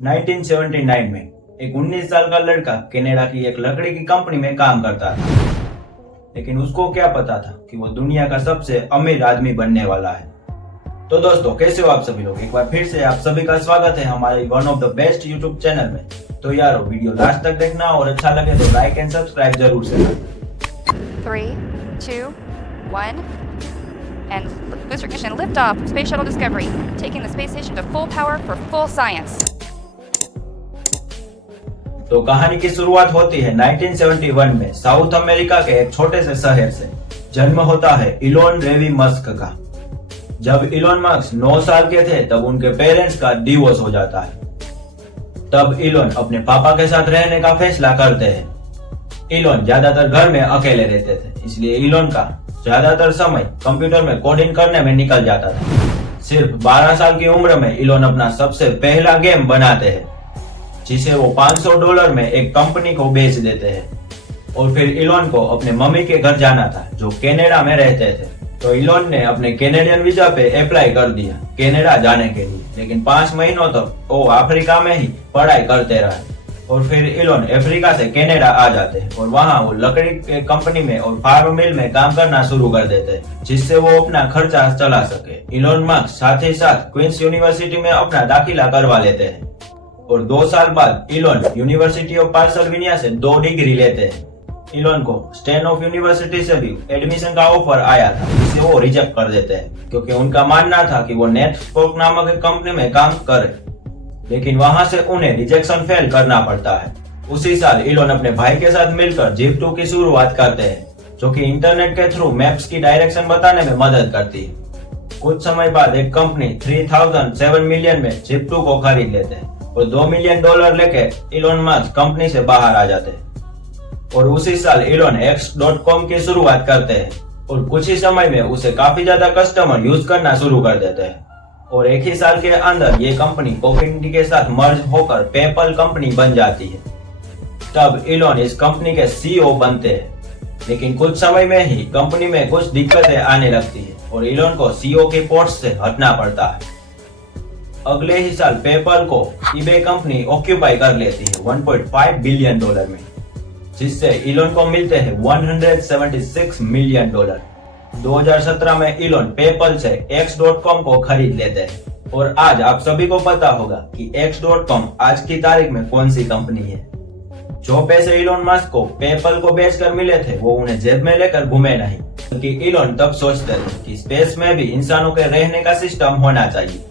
1979 में एक 19 साल का लड़का कनाडा की एक लकड़ी की कंपनी में काम करता था, लेकिन उसको क्या पता था कि वो दुनिया का सबसे अमीर आदमी बनने वाला है। तो दोस्तों, कैसे हो आप सभी लोग। एक बार फिर से आप सभी का स्वागत है हमारे one of the best YouTube channel में। तो यारो, वीडियो लास्ट तक देखना और अच्छा लगे तो लाइक एंड सब्सक्राइब जरूर से करना। 3, 2, 1, and booster ignition liftoff. Space shuttle Discovery, taking the space station to full power for full science. तो कहानी की शुरुआत होती है 1971 में साउथ अमेरिका के एक छोटे से शहर से। जन्म होता है इलोन रेवी मस्क का। जब इलोन मस्क 9 साल के थे तब उनके पेरेंट्स का डिवोर्स हो जाता है। तब इलोन अपने पापा के साथ रहने का फैसला करते हैं। इलोन ज्यादातर घर में अकेले रहते थे, इसलिए इलोन का ज्यादातर समय कंप्यूटर में कोडिंग करने में निकल जाता था। सिर्फ 12 साल की उम्र में इलोन अपना सबसे पहला गेम बनाते हैं, जिसे वो $500 में एक कंपनी को बेच देते हैं। और फिर इलोन को अपने मम्मी के घर जाना था, जो कनाडा में रहते थे। तो इलोन ने अपने कैनेडियन वीजा पे अप्लाई कर दिया कनाडा जाने के लिए, लेकिन 5 महीनों तक वो अफ्रीका में ही पढ़ाई करते रहे। और फिर इलोन अफ्रीका से कनाडा आ जाते हैं और वहाँ वो लकड़ी के कंपनी में और फार्म मिल में काम करना शुरू कर देते हैं, जिससे वो अपना खर्चा चला सके। इलोन मस्क साथ ही साथ क्वींस यूनिवर्सिटी में अपना दाखिला करवा लेते हैं और 2 साल बाद इलोन यूनिवर्सिटी ऑफ पेंसिल्वेनिया से 2 डिग्री लेते हैं। इलोन को स्टैनफोर्ड यूनिवर्सिटी से भी एडमिशन का ऑफर आया था, जिसे वो रिजेक्ट कर देते हैं, क्योंकि उनका मानना था कि वो नेटवर्क नामक एक कंपनी में काम करे। लेकिन वहां से उन्हें रिजेक्शन फेल करना पड़ता है। उसी साल इलोन अपने भाई के साथ मिलकर जिप2 की शुरुआत करते हैं, जो कि इंटरनेट के थ्रू मैप्स की डायरेक्शन बताने में मदद करती है। कुछ समय बाद एक कंपनी 3007 मिलियन में जिप2 को खरीद लेते हैं और $2 मिलियन लेके इलोन मस्क कंपनी से बाहर आ जाते हैं। और उसी साल इलोन X.com की शुरुआत करते हैं और कुछ ही समय में उसे काफी ज्यादा कस्टमर यूज करना शुरू कर देते हैं। और एक ही साल के अंदर ये कंपनी कोफिनिटी के साथ मर्ज होकर पेपल कंपनी बन जाती है। तब इलोन इस कंपनी के सीईओ बनते हैं, लेकिन कुछ समय में ही कंपनी में कुछ दिक्कतें आने लगती है और इलोन को सीईओ के पोस्ट से हटना पड़ता है। अगले ही साल पेपल को ईबे कंपनी ऑक्यूपाई कर लेती है $1.5 बिलियन में, जिससे इलोन को मिलते हैं $176 मिलियन। 2017 में इलोन पेपल से X.com को खरीद लेते हैं और आज आप सभी को पता होगा कि X.com आज की तारीख में कौन सी कंपनी है। जो पैसे इलोन मस्क को पेपल को बेचकर मिले थे, वो उन्हें जेब में लेकर घूमे नहीं, क्योंकि इलोन तब सोचते थे कि स्पेस में भी इंसानों के रहने का सिस्टम होना चाहिए।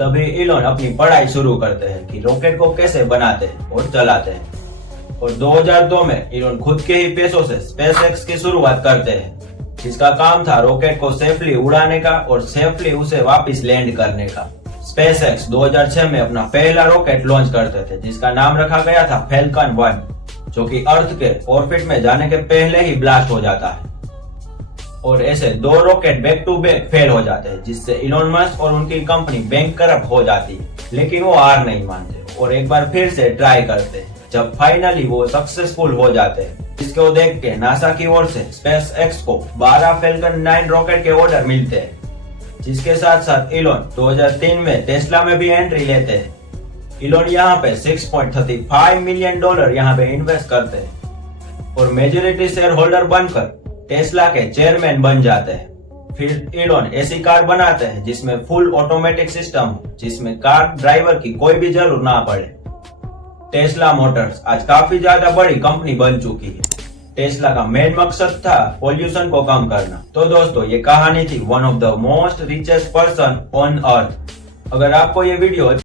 तभी इलोन अपनी पढ़ाई शुरू करते हैं कि रॉकेट को कैसे बनाते हैं और चलाते हैं। और 2002 में इलोन खुद के ही पैसों से SpaceX की शुरुआत करते हैं, जिसका काम था रॉकेट को सेफली उड़ाने का और सेफली उसे वापस लैंड करने का। SpaceX 2006 में अपना पहला रॉकेट लॉन्च करते थे, जिसका नाम रखा गया था Falcon 1, जो कि अर्थ के ऑर्बिट में जाने के पहले ही ब्लास्ट हो जाता है। और ऐसे 2 rocket back to back fail हो जाते हैं, जिससे इलोन मस्क और उनकी कंपनी बैंकरप्ट हो जाती है। लेकिन वो हार नहीं मानते और एक बार फिर से ट्राई करते हैं। जब फाइनली वो सक्सेसफुल हो जाते हैं, जिसको देख के नासा की ओर से SpaceX को 12 Falcon 9 रॉकेट के ऑर्डर मिलते हैं, जिसके साथ साथ इलोन 2003 में टेस्ला में भी एंट्री लेते हैं। इलोन यहाँ पे $6.35 मिलियन यहाँ पे इन्वेस्ट करते हैं और मेजॉरिटी शेयर होल्डर बनकर टेस्ला के चेयरमैन बन जाते हैं। फिर इलोन ऐसी कार बनाते हैं जिसमें फुल ऑटोमेटिक सिस्टम, जिसमें कार ड्राइवर की कोई भी जरूरत ना पड़े। टेस्ला मोटर्स आज काफी ज्यादा बड़ी कंपनी बन चुकी है। टेस्ला का मेन मकसद था पोल्यूशन को कम करना। तो दोस्तों, ये कहानी थी one of the most richest person on earth. अगर आपको ये वीडियो